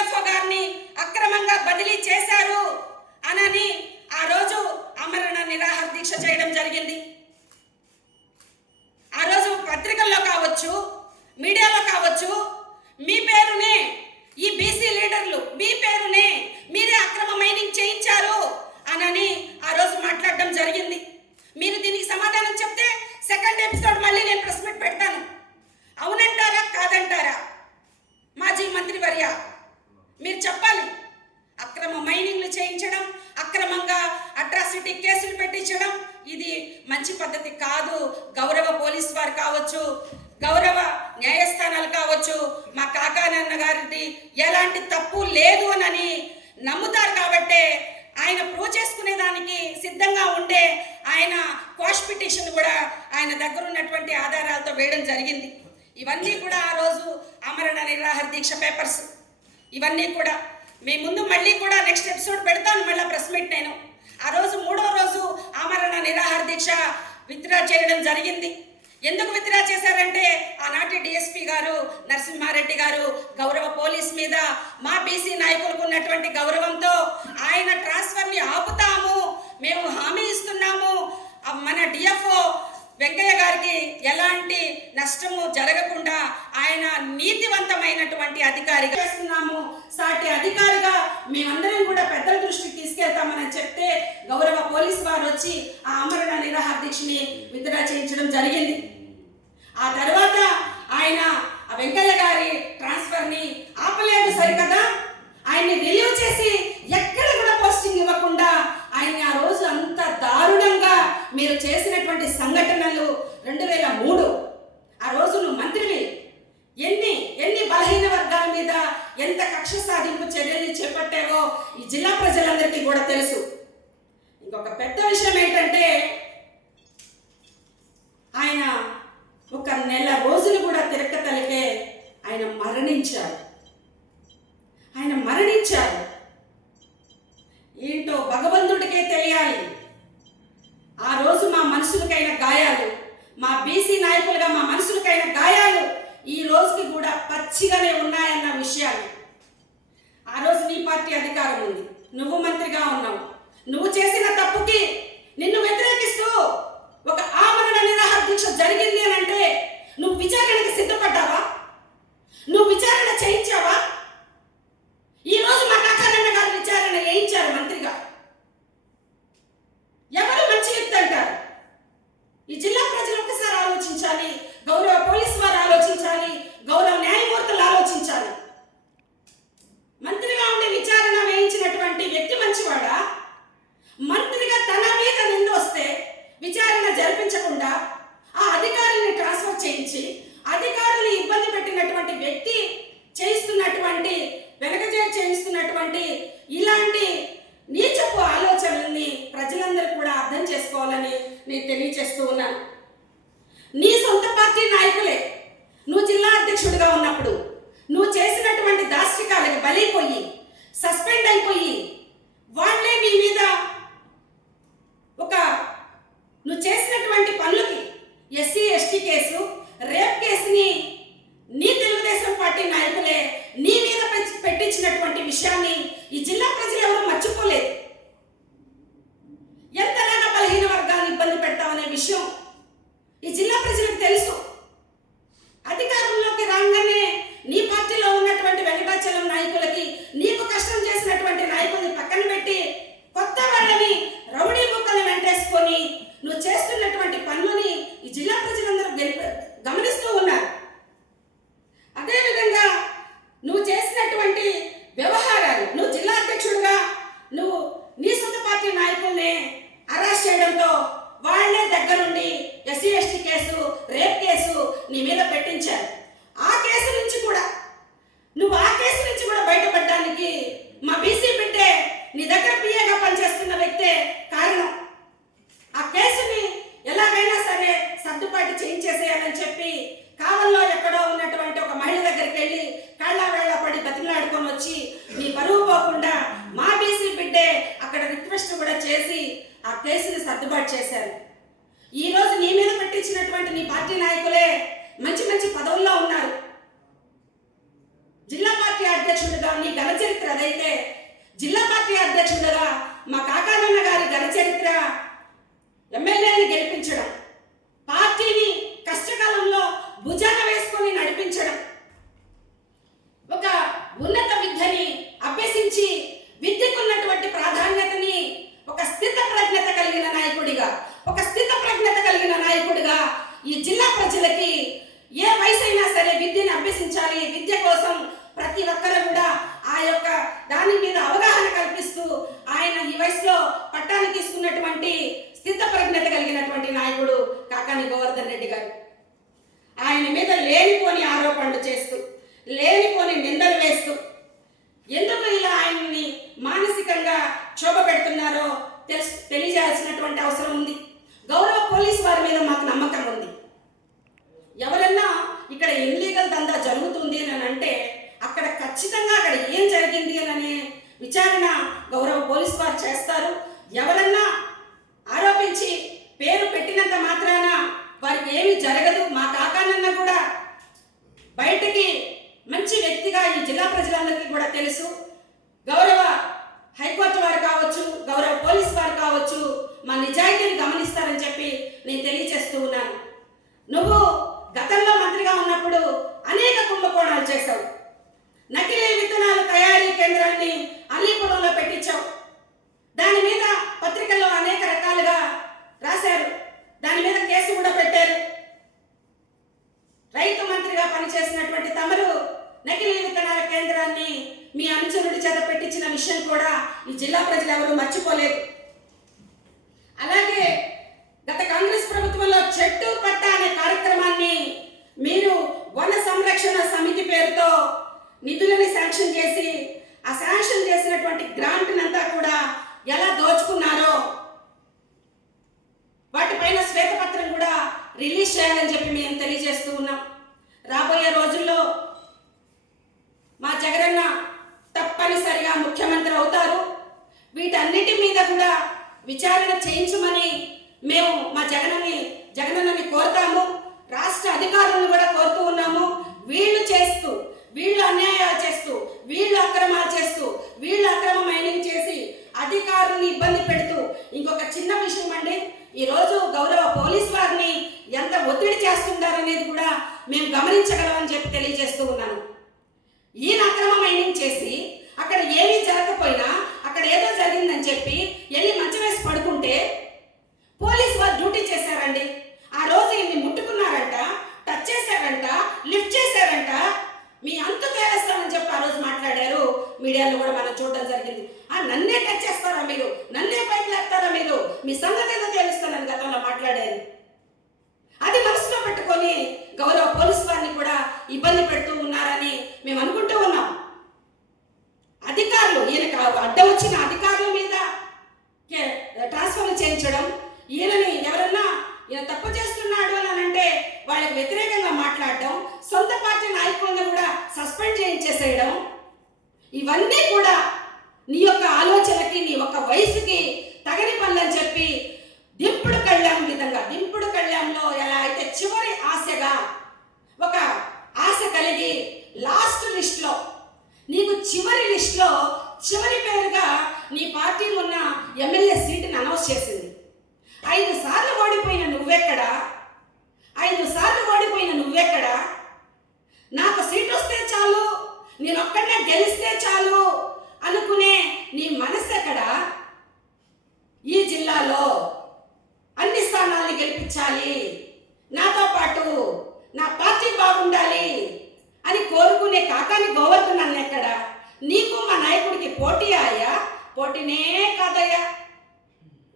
DFO గారిని అక్రమంగా బదిలీ చేశారు అనని ఆ రోజు ఆమరణ నిరాహార దీక్ష చేయడం జరిగింది. ఆ రోజు పత్రికల్లో కావచ్చు, మీడియాలో కావచ్చు, మీ పేరునే ఈ బీసీ లీడర్లు మీ పేరునే మీరే అక్రమ మైనింగ్ చేయించారు అనని ఆ రోజు మాట్లాడడం జరిగింది. మీరు దీనికి సమాధానం చెప్తే సెకండ్ ఎపిసోడ్ మళ్ళీ నేను ప్రెస్ మీట్ పెడతాను. అవునంటారా కాదంటారా? మాజీ మంత్రివర్య మీరు చెప్పాలి. అక్రమ మైనింగ్లు చేయించడం, అక్రమంగా అట్రాసిటీ కేసులు పెట్టించడం ఇది మంచి పద్ధతి కాదు. గౌరవ పోలీస్ వారు కావచ్చు, గౌరవ న్యాయస్థానాలు కావచ్చు, మా కాకానన్న గారిది ఎలాంటి తప్పు లేదు అని నమ్ముతారు కాబట్టే ఆయన ప్రూవ్ చేసుకునే దానికి సిద్ధంగా ఉండే ఆయన క్వాష్ పిటిషన్ కూడా ఆయన దగ్గర ఉన్నటువంటి ఆధారాలతో వేయడం జరిగింది. ఇవన్నీ కూడా ఆ రోజు ఆమరణ నిరాహార దీక్ష పేపర్స్ ఇవన్నీ కూడా మీ ముందు మళ్ళీ కూడా నెక్స్ట్ ఎపిసోడ్ పెడతాను మళ్ళీ ప్రెస్ మీట్. నేను ఆ రోజు 3వ రోజు ఆమరణ నిరాహార దీక్ష విత్డ్రా చేయడం జరిగింది. ఎందుకు విత్డ్రా చేశారంటే ఆనాటి డిఎస్పీ గారు నరసింహారెడ్డి గారు గౌరవ పోలీస్ మీద మా బీసీ నాయకులకు ఉన్నటువంటి గౌరవంతో ఆయన ట్రాన్స్ఫర్ని ఆపుతాము, మేము హామీ ఇస్తున్నాము, మన డిఎఫ్ఓ వెంకయ్య గారికి ఎలాంటి నష్టము జరగకుండా ఆయన నీతివంతమైనటువంటి అధికారిగా చేస్తున్నాము, సాటి అధికారిగా మేమందరం కూడా పెద్దల దృష్టికి తీసుకెళ్తామని చెప్తే గౌరవ పోలీస్ వారు వచ్చి ఆ ఆమరణ నిరాహార దీక్షని విత్డ్రా చేయించడం జరిగింది. ఆ తర్వాత ఆయన ఆ వెంకయ్య గారి ట్రాన్స్ఫర్ని ఆపలేదు సరికదా, ఆయన్ని రిలీవ్ చేసి ఎక్కడ కూడా పోస్టింగ్ ఇవ్వకుండా ఆయన్ని ఆ రోజు అంత దారుణంగా మీరు చేసినటువంటి సంఘటనలు 2003 ఆ రోజు నువ్వు మంత్రివి ఎన్ని బలహీన వర్గాల మీద ఎంత కక్ష సాధింపు చర్యలు చేపట్టావో ఈ జిల్లా ప్రజలందరికీ కూడా తెలుసు. ఇంకొక పెద్ద విషయం ఏంటంటే ఆయన ఒక నెల రోజులు కూడా తిరగతలకే ఆయన మరణించారు. ఏంటో భగవంతుడికే తెలియాలి. ఆ రోజు మా మనసులకైన గాయాలు, మా బీసీ నాయకులుగా మా మనసులకైన గాయాలు ఈ రోజుకి కూడా పచ్చిగానే ఉన్నాయన్న విషయాలు. ఆ రోజు నీ పార్టీ అధికారం ఉంది, నువ్వు మంత్రిగా ఉన్నావు, నువ్వు చేసిన తప్పుకి నిన్ను వ్యతిరేకిస్తూ ఒక ఆమరణ నిరాహార దీక్ష జరిగింది అని అంటే నువ్వు విచారణకు సిద్ధపడ్డావా? నువ్వు విచారణ చేయించావా? ఈ రోజు మా కాకానన్న గారు విచారణ చేయించారు మంత్రిగా. ఎవరు మంచి వ్యక్తి అంటారు? ఈ జిల్లా ప్రజలు ఒక్కసారి ఆలోచించాలి, గౌరవ పోలీసు వారు ఆలోచించాలి, గౌరవ న్యాయమూర్తులు ఆలోచించాలి. మంత్రిగా ఉండి విచారణ వేయించినటువంటి వ్యక్తి మంచివాడా? మంత్రిగా తన మీద నింద వస్తే విచారణ జరిపించకుండా ఆ అధికారుల్ని ట్రాన్స్ఫర్ చేయించి అధికారుల్ని ఇబ్బంది పెట్టినటువంటి వ్యక్తి చేయిస్తున్నటువంటి చేయిస్తున్నటువంటి ఇలాంటి నీచపు ఆలోచనల్ని ప్రజలందరూ కూడా అర్థం చేసుకోవాలని నేను తెలియజేస్తూ ఉన్నాను. నీ సొంత పార్టీ నాయకులే నువ్వు జిల్లా అధ్యక్షుడిగా ఉన్నప్పుడు నువ్వు చేసినటువంటి దాష్టికాలకు బలైపోయి సస్పెండ్ అయిపోయి వాళ్ళే మీ మీద నువ్వు చేసినటువంటి పనులకి ఎస్సీ ఎస్టీ కేసు, రేప్ కేసుని నీ తెలుగుదేశం పార్టీ నాయకులే నీ మీద పెట్టించినటువంటి విషయాన్ని ఈ జిల్లా ప్రజలు ఎవరూ మర్చిపోలేదు. ఎంతలాగా బలహీన వర్గాలను ఇబ్బంది పెడతామనే విషయం ఈ జిల్లా ప్రజలకు తెలుసు. అధికారంలోకి రాగానే నీ పార్టీలో ఉన్నటువంటి వెంకటాచలం నాయకులకి నీకు కష్టం చేసినటువంటి నాయకుల్ని పక్కన పెట్టి కొత్త వాళ్ళని రౌడీ ముక్కల్ని వెంటేసుకొని నువ్వు చేస్తున్నటువంటి పనులని ఈ జిల్లా ప్రజలందరూ గమనిస్తూ ఉన్నారు. అదేవిధంగా నువ్వు చేసినటువంటి వ్యవహారాలు, నువ్వు జిల్లా అధ్యక్షుడిగా నువ్వు నీ సొంత పార్టీ నాయకుల్ని అరెస్ట్ చేయడంతో వాళ్ళే దగ్గరుండి SC ST case, rape case నీ మీద పెట్టించారు. ఆ కేసు నుంచి కూడా బయటపడడానికి మా బీసీ బిడ్డే నీ దగ్గర పిఏగా పనిచేస్తున్న వ్యక్తే కారణం. ఆ కేసుని ఎలాగైనా సరే సర్దుబాటు చేయించేసేయాలని చెప్పి కావల్లో ఎక్కడో ఉన్నటువంటి ఒక మహిళ దగ్గరికి వెళ్ళి కాళ్ళ వేళ పడి బతిమలాడుకొని వచ్చి నీ బరువు పోకుండా మా బీసీ బిడ్డే అక్కడ రిక్వెస్ట్ కూడా చేసి ఆ కేసుని సర్దుబాటు చేశారు. ఈ రోజు నీ మీద పెట్టించినటువంటి నీ పార్టీ నాయకులే మంచి మంచి పదవుల్లో ఉన్నారు. జిల్లా పార్టీ అధ్యక్షుడిగా నీ ఘన ఉన్నారో తెలియజేయాల్సినటువంటి అవసరం ఉంది. గౌరవ పోలీస్ వారి మీద మాకు నమ్మకం ఉంది. ఎవరన్నా ఇక్కడ ఇల్లీగల్ దందా జరుగుతుంది అని అంటే అక్కడ ఖచ్చితంగా అక్కడ ఏం జరిగింది అని విచారణ గౌరవ పోలీస్ వారు చేస్తారు. ఎవరన్నా ఆరోపించి పేరు పెట్టినంత మాత్రాన వారికి ఏమీ జరగదు. మా కాకానన్న కూడా బయటికి మంచి వ్యక్తిగా ఈ జిల్లా ప్రజలందరికీ కూడా తెలుసు. గౌరవ హైకోర్టు వారు కావచ్చు, గౌరవ పోలీస్ వారు కావచ్చు, మా నిజాయితీని గమనిస్తారని చెప్పి నేను తెలియజేస్తూ ఉన్నాను. నువ్వు గతంలో మంత్రిగా ఉన్నప్పుడు అనేక కుంభకోణాలు చేశావు. నకిలీ విత్తనాల తయారీ కేంద్రాన్ని అల్లీపురంలో పెట్టించావు. దాని మీద పత్రికల్లో అనేక రకాలుగా రాశారు. దాని మీద కేసు కూడా పెట్టారు. రైతు మంత్రిగా పనిచేసినటువంటి తమరు నకిలీ విత్తనాల కేంద్రాన్ని మీ అనుచరుడి చేత పెట్టించిన విషయం కూడా ఈ జిల్లా ప్రజలు ఎవరు మర్చిపోలేదు. అలాగే గత కాంగ్రెస్ ప్రభుత్వంలో చెట్టు పట్ట అనే కార్యక్రమాన్ని మీరు వన సంరక్షణ సమితి పేరుతో నిధులని శాంక్షన్ చేసి ఆ శాంక్షన్ చేసినటువంటి గ్రాంట్ అంతా కూడా ఎలా దోచుకున్నారో వాటిపైన శ్వేతపత్రం కూడా రిలీజ్ చేయాలని చెప్పి మేము తెలియజేస్తూ ఉన్నాం. రాబోయే రోజుల్లో మా జగనన్న తప్పనిసరిగా ముఖ్యమంత్రి అవుతారు. వీటన్నిటి మీద కూడా విచారణ చేయించమని మేము మా జగనన్నని కోరుతాము. రాష్ట్ర అధికారులను కూడా కోరుతూ ఉన్నాము. వీళ్ళు అన్యాయాలు చేస్తూ, వీళ్ళు అక్రమాలు చేస్తూ, వీళ్ళు అక్రమ మైనింగ్ చేసి అధికారులను ఇబ్బంది పెడుతూ, ఇంకొక చిన్న విషయం అండి, ఈరోజు గౌరవ పోలీస్ వారిని ఎంత ఒత్తిడి చేస్తుంటారనేది కూడా మేము గమనించగలమని చెప్పి తెలియజేస్తూ ఉన్నాను. ఈయన అక్రమ మైనింగ్ చేసి అక్కడ ఏమీ జరగకపోయినా అక్కడ ఏదో జరిగిందని చెప్పి వెళ్ళి మంచం వేసి పడుకుంటే పోలీస్ వారు డ్యూటీ చేశారండి. ఆ రోజు ఈయన్ని ముట్టుకున్నారంట, టచ్ చేశారంట, లిఫ్ట్ చేశారంట, మీ అంతు తేలేస్తామని చెప్పి ఆ రోజు మాట్లాడారు. మీడియాలో కూడా మనం చూడడం జరిగింది. నన్నే టచ్ చేస్తారా మీరు, నన్నే పైకి లేస్తారా మీరు, మీ సంగతి ఏదో తెలుస్తానని గతంలో మాట్లాడారు. అది మనసులో పెట్టుకొని గౌరవ పోలీసు వారిని కూడా ఇబ్బంది పెడుతూ ఉన్నారని మేము అనుకుంటూ ఉన్నాం. అధికారులు ఈయనకు అడ్డం వచ్చిన అధికారుల మీద ట్రాన్స్ఫర్లు చేయించడం, ఈయనని ఎవరన్నా ఈయన తప్పు చేస్తున్నాడు అని అంటే వాళ్ళకి వ్యతిరేకంగా మాట్లాడడం, సొంత పార్టీ నాయకులను కూడా సస్పెండ్ చేయించేసేయడం, ఇవన్నీ కూడా నీ యొక్క ఆలోచనకి, నీ యొక్క వయసుకి తగని పనులని చెప్పి దింపుడు కళ్యాణం విధంగా, దింపుడు కళ్యాణంలో ఎలా అయితే చివరి ఆశగా ఒక ఆశ కలిగి లాస్ట్ లిస్ట్లో నీకు చివరి లిస్ట్లో చివరి పేరుగా నీ పార్టీలో ఉన్న ఎమ్మెల్యే సీటుని అనౌన్స్ చేసింది. 5 సార్లు ఓడిపోయిన నువ్వెక్కడా, 5 సార్లు ఓడిపోయిన నువ్వెక్కడా, నాకు సీట్ వస్తే చాలు, నేను ఒక్కడే గెలిస్తే చాలు అనుకునే నీ మనసు ఎక్కడా? ఈ జిల్లాలో అన్ని స్థానాల్ని గెలిపించాలి, నాతో పాటు నా పార్టీ బాగుండాలి అని కోరుకునే కాకాని గోవర్ధన్ అన్న ఎక్కడ? నీకు మా నాయకుడికి పోటీ అయ్యా? పోటీనే కాదయ్యా.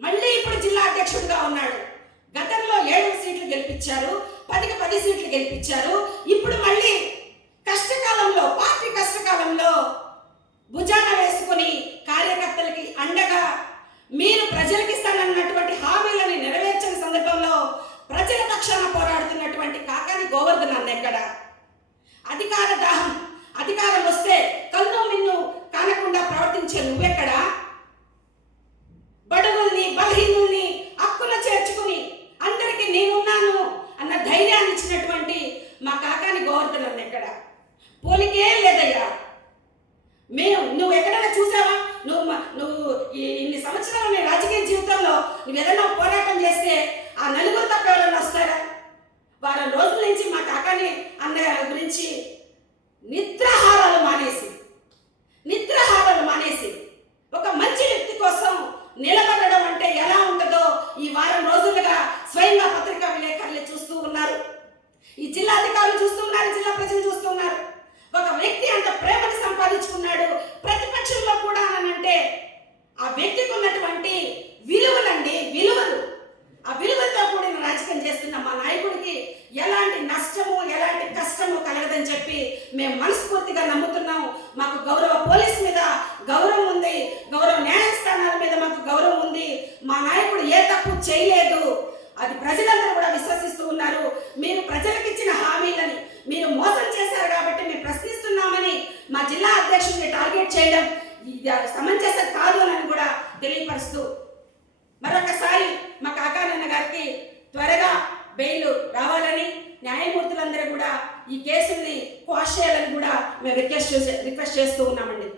మళ్ళీ ఇప్పుడు జిల్లా అధ్యక్షుడిగా ఉన్నాడు. గతంలో 7 సీట్లు గెలిపించారు, 10కి 10 సీట్లు గెలిపించారు. ఇప్పుడు మళ్ళీ కష్టకాలంలో, పార్టీ కష్టకాలంలో భుజాన వేసుకుని కార్యకర్తలకి అండగా మీరు ప్రజలకి ఇస్తానన్నటువంటి హామీలను నెరవేర్చిన సందర్భంలో ప్రజల పక్షాన పోరాడుతున్నటువంటి కాకాని గోవర్ధన్ అన్న ఎక్కడ? అధికార దాహం, అధికారం వస్తే కన్ను మిన్ను కానకుండా ప్రవర్తించే నువ్వెక్కడ? బడుగుల్ని, బలహీనుల్ని హక్కున చేర్చుకుని అందరికీ నేనున్నాను అన్న ధైర్యాన్ని ఇచ్చినటువంటి మా కాకాని గోవర్ధన్ అన్న ఎక్కడ? పోలికే లేదయ్యా. నువ్వు ఎక్కడైనా చూసావా? నువ్వు ఇన్ని సంవత్సరాలు నీ రాజకీయ జీవితంలో నువ్వు ఏదైనా పోరాటం చేస్తే ఆ నలుగురు తప్ప ఎవరైనా వస్తారా? వారం రోజుల నుంచి మా కాకాని అన్నయ్య గురించి నిద్రాహారాలు మానేసి ఒక మంచి వ్యక్తి కోసం నిలబడడం అంటే ఎలా ఉంటుందో ఈ వారం రోజులుగా స్వయంగా పత్రికా విలేకరులు చూస్తూ ఉన్నారు, ఈ జిల్లా అధికారులు చూస్తూ ఉన్నారు, జిల్లా ప్రజలు చూస్తూ ఉన్నారు. ఒక వ్యక్తి అంత ప్రేమను సంపాదించుకున్నాడు ప్రతిపక్షంలో కూడా అనంటే ఆ వ్యక్తికి ఉన్నటువంటి విలువలండి, ఆ విలువలతో కూడిన రాజకీయం చేస్తున్న మా నాయకుడికి ఎలాంటి నష్టము, ఎలాంటి కష్టము కలగదని చెప్పి మేము మనస్ఫూర్తిగా నమ్ముతున్నాము. మాకు గౌరవ పోలీస్ మీద గౌరవం ఉంది, గౌరవ న్యాయస్థానాల మీద మాకు మీరు ప్రజలకు ఇచ్చిన హామీలని మీరు మోసం చేశారు కాబట్టి మేము ప్రశ్నిస్తున్నామని మా జిల్లా అధ్యక్షుడిని టార్గెట్ చేయడం ఇది సమంజసం కాదు అని కూడా తెలియపరుస్తూ మరొకసారి మా కాకానన్న గారికి త్వరగా బెయిల్ రావాలని న్యాయమూర్తులందరూ కూడా ఈ కేసుల్ని క్వాష్ చేయాలని కూడా మేము రిక్వెస్ట్ చేస్తూ ఉన్నామండి.